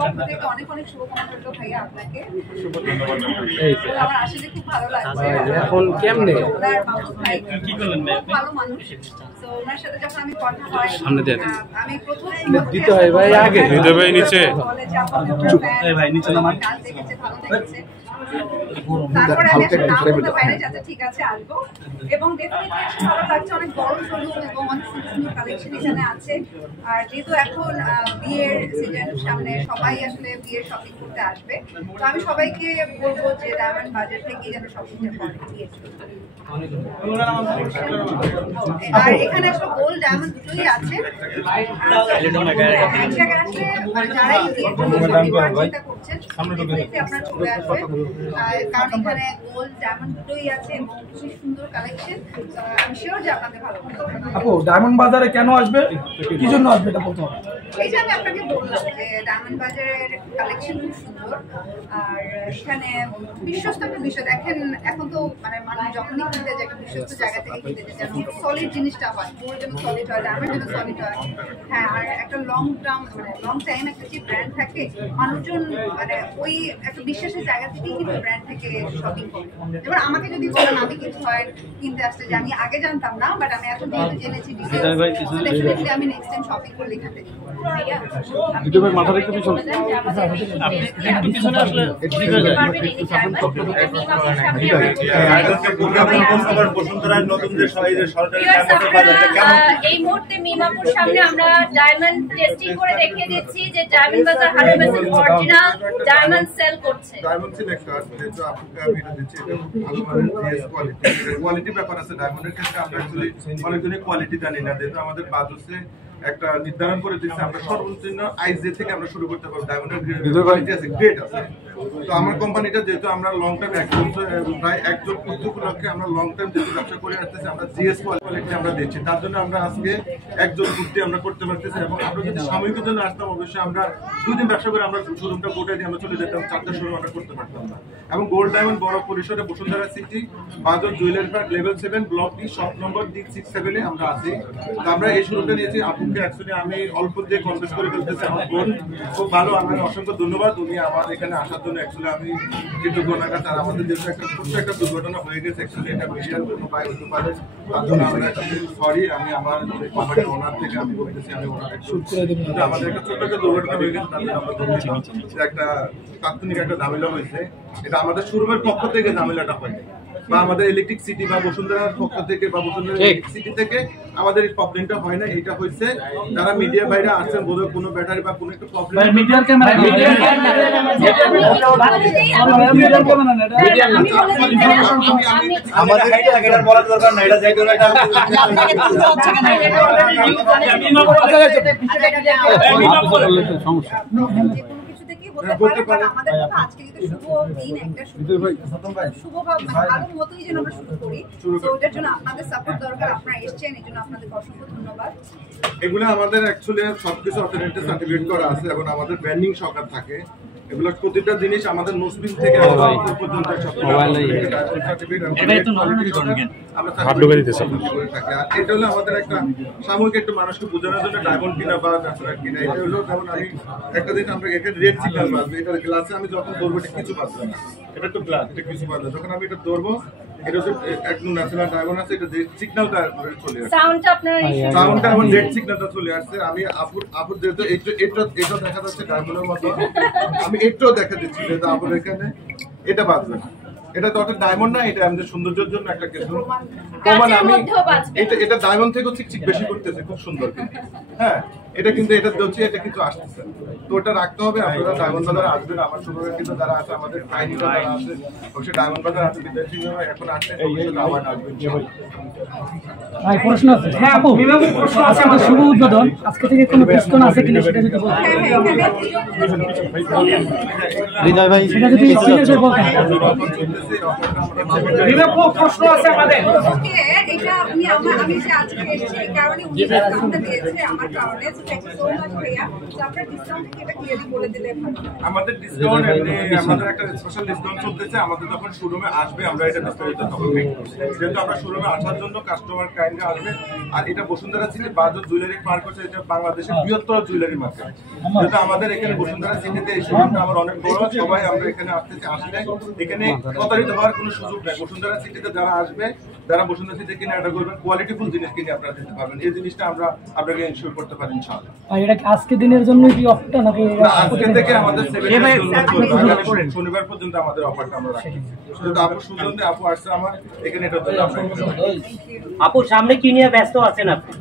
পক্ষ থেকে অনেক অনেক শুভকামনা রইল ভাইয়া আপনাকে। আমার আসলে খুব ভালো লাগছে। এখন কেমনে ওনার মাহমুদ ভাই কি করলেন ভালো মানুষ। তো ওনার সাথে যখন আমি কথা হয় আমি প্রথম দিতে হয় ভাই আগে দিতে ভাই নিচে ভাই নিচে নামান কাজ দেখেছে ভালো লেগেছে। তারপরে আমি বাইরে যাতে ঠিক আছে আসবো এবং ডেফিনেটলি ভালো লাগছে। অনেক বড় শোরুম এবং অনেক সুন্দর সুন্দর কালেকশন এখানে আছে। আর যেহেতু এখন বিয়ের সিজন সামনে, সবাই আসলে বিয়ের শপিং করতে আসবে, তো আমি সবাইকে বলবো যে ডায়মন্ড বাজার থেকে যেন শপিংটা করে বিয়ের। আর এখানে আসলে গোল্ড ডায়মন্ড দুটোই আছে। এক জায়গায় আসলে যারা বিয়ের জন্য শপিং করার চিন্তা করছেন আপনারা চলে আসবেন, কারণ এখানে গোল্ড ডায়মন্ড দুটোই আছে এবং খুব সুন্দর কালেকশন। আমি শিওর যে আপনাদের ভালো লাগবে। আপু ডায়মন্ড বাজারে কেন আসবে, কি জন্য আসবে এটা প্রথম? এই যে আমি আপনাকে বললাম যে ডায়মন্ড বাজারের কালেকশন খুব সুন্দর। আর এখানে বিশ্বস্ত একটা বিষয় দেখেন, এখন তো মানে মানুষ যখনই কিনতে যায় বিশ্বস্ত জায়গা থেকে কিনতে যায়, যেন সলিড জিনিসটা হয়, গোল্ড যেন সলিড হয়, ডায়মন্ড যেন সলিড হয়। হ্যাঁ, আর একটা লং টাইম একটা যে ব্র্যান্ড থাকে, মানুষজন মানে ওই একটা বিশ্বাসের জায়গা থেকেই কিন্তু ব্র্যান্ড থেকে শপিং করে। এবার আমাকে যদি বলেন আমি কিন্তু হয় কিনতে আসতে যে আমি আগে জানতাম না, বাট আমি এখন যেহেতু জেনেছি ডেফিনেটলি আমি নেক্সট টাইম শপিং করলে এখান থেকে। মাথা একটু পিছনে এই মুহূর্তে মিমাপুর সামনে আমরা ডায়মন্ড টেস্টিং করে দেখিয়ে দিচ্ছি যে ডায়মন্ড বাজার 100% অরিজিনাল ডায়মন্ড সেল করছে। ডায়মন্ড সিলেক্টর যেহেতু আপনাকে আমি এটা দিচ্ছি, এটা ভালো মানের জিএস কোয়ালিটি। কোয়ালিটি ব্যাপার আছে ডায়মন্ডের ক্ষেত্রে, আমরা অ্যাকচুয়ালি অনেকজনই কোয়ালিটি জানি না, যেহেতু আমাদের বাজেটে একটা নির্ধারণ করে দিচ্ছে আমরা সর্বনিম্ন আইজে থেকে আমরা শুরু করতে পারবো। ডায়মন্ডের কোয়ালিটি আছে, গ্রেড আছে। তো আমার কোম্পানিটা যেহেতু আমরা লং টাইম প্রায় 1 যোগ উপলক্ষে আমরা লং টাইম যেহেতু ব্যবসা করে আসতেছি, আমরা জিএস কোয়ালিটি আমরা দিচ্ছি। তার জন্য আমরা আজকে 1 যোগ ভর্তি আমরা করতে পারতেছি। এবং আমরা যদি সাময়িকের জন্য আসতাম, অবশ্যই আমরা 2 দিন ব্যবসা করে আমরা শোরুমটা গোটা দিয়ে আমরা চলে যেতাম, 4টা শোরুম আমরা করতে পারতাম না। এবং গোল্ড ডায়মন্ড বড় পরিসরে বসুন্ধরা সিটি বাজার jewellery park level 7 block D shop number D67 এ আমরা আছি। তো আমরা এই শোরুমটা নিয়েছি। আপুকে অ্যাকচুয়ালি আমি অল্প দিয়ে কনভিন্স করে ফেলতেছি। আমার বোন খুব ভালো, আমার অসংখ্য ধন্যবাদ। উনি আমার এখানে আসার জন্য অ্যাকচুয়ালি আমি কৃতজ্ঞতা। আর আমাদের যেহেতু একটা ছোট্ট একটা দুর্ঘটনা হয়ে গেছে, অ্যাকচুয়ালি এটা বিশাল কোনো পায় হতে পারে, তার জন্য আমরা সরি। আমি আমার কোম্পানির ওনার থেকে আমি বলতেছি, আমি ওনার আমাদের একটা ছোট্ট একটা দুর্ঘটনা হয়ে গেছে, তার জন্য আমরা দুঃখিত। একটা তাৎক্ষণিক একটা ঝামেলা হয়েছে, এটা আমাদের শোরুমের পক্ষ থেকে ঝামেলাটা হয়নি, বা আমাদের ইলেকট্রিক সিটি বা বসুন্ধরার পক্ষ থেকে বা বসুন্ধরা সিটি থেকে আমাদের এই প্রবলেমটা হয় না। এটা হচ্ছে যারা মিডিয়া বাইরে আসছেন, বোধহয় কোনো ব্যাটারি বা কোনো একটা প্রবলেম মিডিয়ার ক্যামেরা আমাদের এটা বলার দরকার না, এটা যাই করে এটা সমস্যা হতে পারে। আমাদের কথা আজকে যদি শুভ দিন, একটা শুভ ভালো মতোই যেন আমরা শুরু করি, তো ওটার জন্য আপনাদের সাপোর্ট দরকার। আপনারা এসেছেন, এই জন্য আপনাদের অসংখ্য ধন্যবাদ। এগুলো আমাদের অ্যাকচুয়ালি সবকিছু অথেন্টিক সার্টিফিকেট করা আছে এবং আমাদের ব্র্যান্ডিং সরকার থাকে। এগুলো প্রতিটা জিনিস আমাদের মুসলিম থেকে পর্যন্ত এটা হলো আমাদের একটা সাময়িক একটু মানুষকে বোঝানোর জন্য ডায়মন্ড কিনা বা ন্যাচারাল কিনা। এটা হলো যেমন আমি একটা দিন আমরা এখানে রেড সিগন্যাল পাবো, এটা গ্লাসে আমি যখন ধরবো এটা কিছু পাবো না, এটা তো গ্লাস, এটা কিছু পাবো না। যখন আমি এটা ধরবো, এটা হচ্ছে একদম ন্যাচারাল ডায়মন্ড আছে, এটা সিগন্যালটা চলে আসছে, সাউন্ডটা এবং রেড সিগন্যালটা চলে আসছে। আমি আপুর যেহেতু এটা দেখা যাচ্ছে ডায়মন্ডের মতো, আমি একটুও দেখা দিচ্ছি যেহেতু আপুর এখানে এটা বাজবে না। এটা তো একটা ডায়মন্ড না, এটা আমাদের সৌন্দর্যের জন্য একটা কিছু প্রমাণ। আমি এটা ডায়মন্ড থেকেও চিকচিক বেশি করতেছে, খুব সুন্দর। হ্যাঁ, এটা কিন্তু এটা হচ্ছে, এটা কিছু আসতেছে, তো ওটা রাখতে হবে। আপনারা ডায়মন্ড বাজারে আসবেন, আমার শোরুমে কিন্তু যারা আছে, আমাদের ক্লায়েন্টরা যারা আছে, অবশ্যই ডায়মন্ড বাজার আছে, বিদেশি এখন আসছে, আমার আসবেন। ভাই প্রশ্ন আছে? হ্যাঁ আপু, বিভাগ প্রশ্ন আছে। আমাদের শুভ উদ্বোধন আজকে থেকে কোনো পিস্তন আছে কিনা সেটা যদি বলেন। হৃদয় ভাই সেটা যদি সিরিয়াসলি বলতেন। বিভাগ প্রশ্ন আছে আমাদের। এটা আমি যে আজকে এসেছি এই কারণে উনি ডিসকাউন্টটা দিয়েছে আমার কারণে। থ্যাংক ইউ সো মাচ ভাইয়া। তো আপনার ডিসকাউন্ট কি এটা ক্লিয়ারলি বলে দিলে ভালো হয়। আমাদের ডিসকাউন্ট আমাদের একটা স্পেশাল ডিসকাউন্ট চলতেছে। আমাদের যখন শোরুমে আসবে আমরা এটা বিস্তারিত তখন দেখব। যেহেতু আমরা শোরুমে আসার জন্য কাস্টমার কাইন্ডলি আসবে। আর এটা বসুন্ধরা সিটি বাজার জুয়েলারি পার্ক হচ্ছে, এটা বাংলাদেশের বৃহত্তর জুয়েলারি মার্কেট। যেহেতু আমাদের এখানে বসুন্ধরা সিটিতে এই শোরুমটা আমার অনেক বড়, সবাই আমরা এখানে আসতেছি। আসলে এখানে প্রতারিত হওয়ার কোনো সুযোগ নেই। বসুন্ধরা সিটিতে যারা আসবে, যারা বসুন্ধরা সিটি কিনে অর্ডার করবেন, কোয়ালিটিফুল জিনিস কিনে আপনারা দিতে পারবেন। এই জিনিসটা আমরা আপনাকে ইনশিওর করতে পারি ইনশাআল্লাহ। আর এটা কি আজকে দিনের জন্য কি অফটা নাকি আজকে থেকে আমাদের 7 ডেজ চলবে, শনিবার পর্যন্ত আমাদের অফারটা আমরা রাখি। শুধু আপু সুজনদে আপু আসছে আমার এখানে, এটা জন্য আপু সামনে কি নিয়ে ব্যস্ত আছেন আপনি?